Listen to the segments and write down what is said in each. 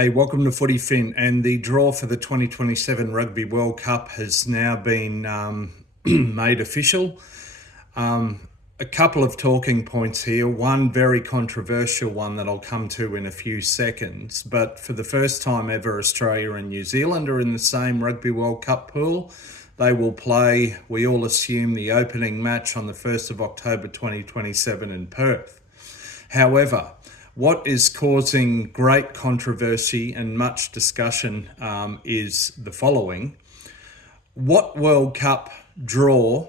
Hey, welcome to Footy Fin. And the draw for the 2027 Rugby World Cup has now been made official. A couple of talking points here. One very controversial one that I'll come to in a few seconds. But for the first time ever, Australia and New Zealand are in the same Rugby World Cup pool. They will play, we all assume, the opening match on the 1st of October 2027 in Perth. However, what is causing great controversy and much discussion is the following. What World Cup draw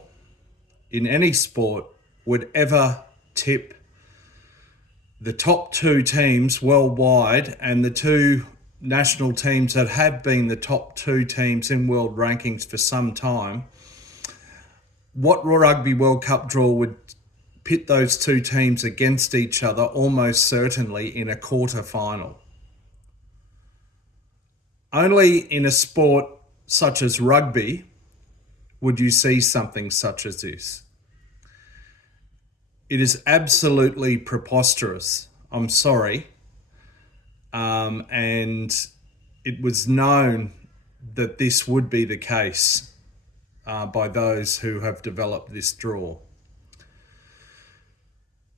in any sport would ever tip the top two teams worldwide and the two national teams that have been the top two teams in world rankings for some time? What Rugby World Cup draw would pit those two teams against each other almost certainly in a quarter final? Only in a sport such as rugby would you see something such as this. It is absolutely preposterous. I'm sorry. And it was known that this would be the case by those who have developed this draw.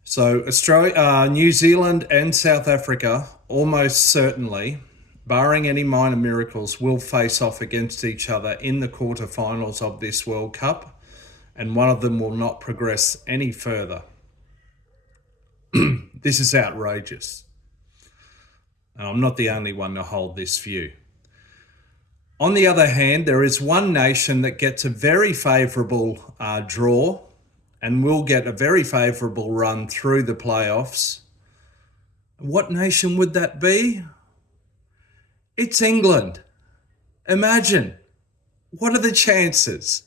So Australia, New Zealand and South Africa almost certainly, barring any minor miracles, will face off against each other in the quarterfinals of this World Cup, and one of them will not progress any further. This is outrageous. And I'm not the only one to hold this view. On the other hand, there is one nation that gets a very favourable draw and will get a very favourable run through the playoffs. What nation would that be? It's England. Imagine. What are the chances?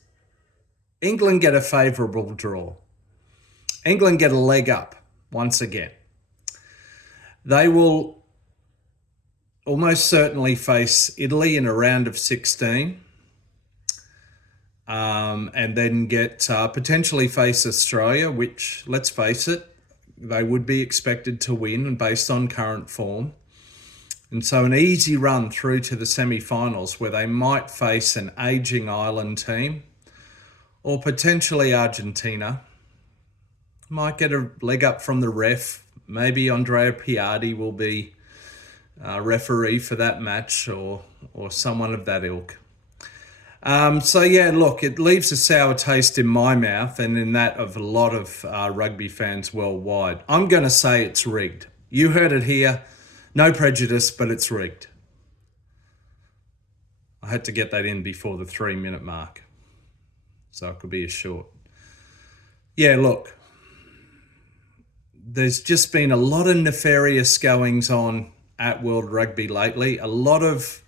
England get a favourable draw. England get a leg up once again. They will almost certainly face Italy in a round of 16. And then get potentially face Australia, which, let's face it, they would be expected to win based on current form. And so an easy run through to the semi-finals where they might face an ageing Ireland team or potentially Argentina. Might get a leg up from the ref. Maybe Andrea Piatti will be referee for that match or someone of that ilk. So yeah, look, it leaves a sour taste in my mouth and in that of a lot of rugby fans worldwide. I'm going to say it's rigged. You heard it here. No prejudice, but it's rigged. I had to get that in before the 3-minute mark, so it could be a short. Yeah, look, there's just been a lot of nefarious goings on at World Rugby lately. A lot of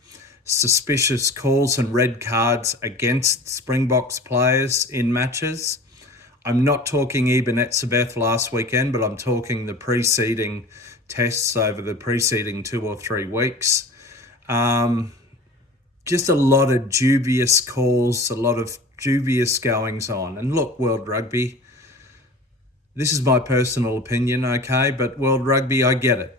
suspicious calls and red cards against Springboks players in matches. I'm not talking Eben Etzebeth last weekend, but I'm talking the preceding tests over the preceding 2 or 3 weeks. Just a lot of dubious calls, a lot of dubious goings on. And look, World Rugby, this is my personal opinion, okay? But World Rugby, I get it.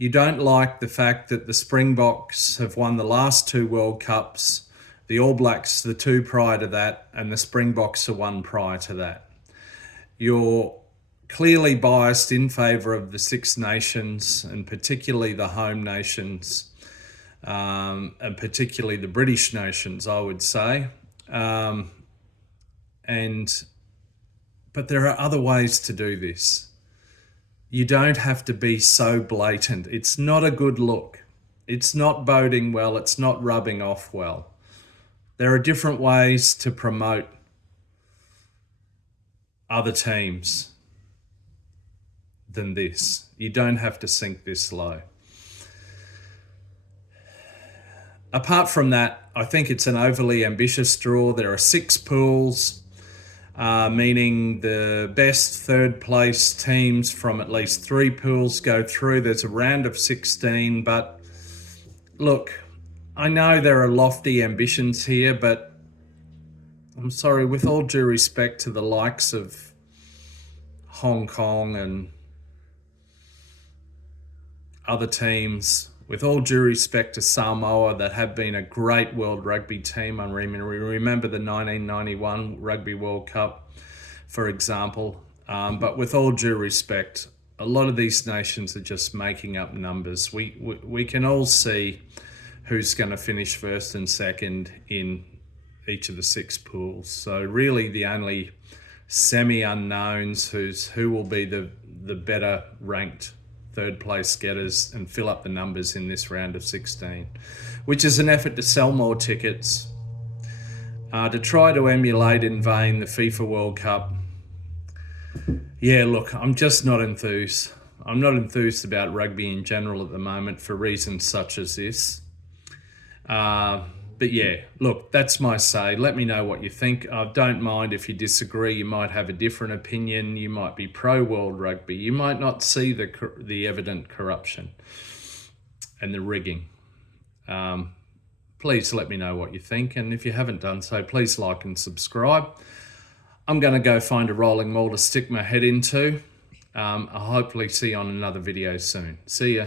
You don't like the fact that the Springboks have won the last 2 World Cups, the All Blacks the 2 prior to that, and the Springboks are 1 prior to that. You're clearly biased in favour of the 6 nations, and particularly the home nations, and particularly the British nations, I would say. But there are other ways to do this. You don't have to be so blatant. It's not a good look. It's not boding well. It's not rubbing off well. There are different ways to promote other teams than this. You don't have to sink this low. Apart from that, I think it's an overly ambitious draw. There are 6 pools. Meaning the best 3rd place teams from at least 3 pools go through. There's a round of 16, but look, I know there are lofty ambitions here, but I'm sorry, with all due respect to the likes of Hong Kong and other teams, with all due respect to Samoa, that have been a great World Rugby team. I mean, we remember the 1991 Rugby World Cup, for example. But with all due respect, a lot of these nations are just making up numbers. We can all see who's going to finish first and second in each of the 6 pools. So really the only semi-unknowns who will be the better ranked third place getters and fill up the numbers in this round of 16, which is an effort to sell more tickets, to try to emulate in vain the FIFA World Cup. Yeah, look, I'm just not enthused. I'm not enthused about rugby in general at the moment for reasons such as this. But yeah, look, that's my say. Let me know what you think. I don't mind if you disagree. You might have a different opinion. You might be pro-World Rugby. You might not see the evident corruption and the rigging. Please let me know what you think. And if you haven't done so, please like and subscribe. I'm going to go find a rolling wall to stick my head into. I'll hopefully see you on another video soon. See ya.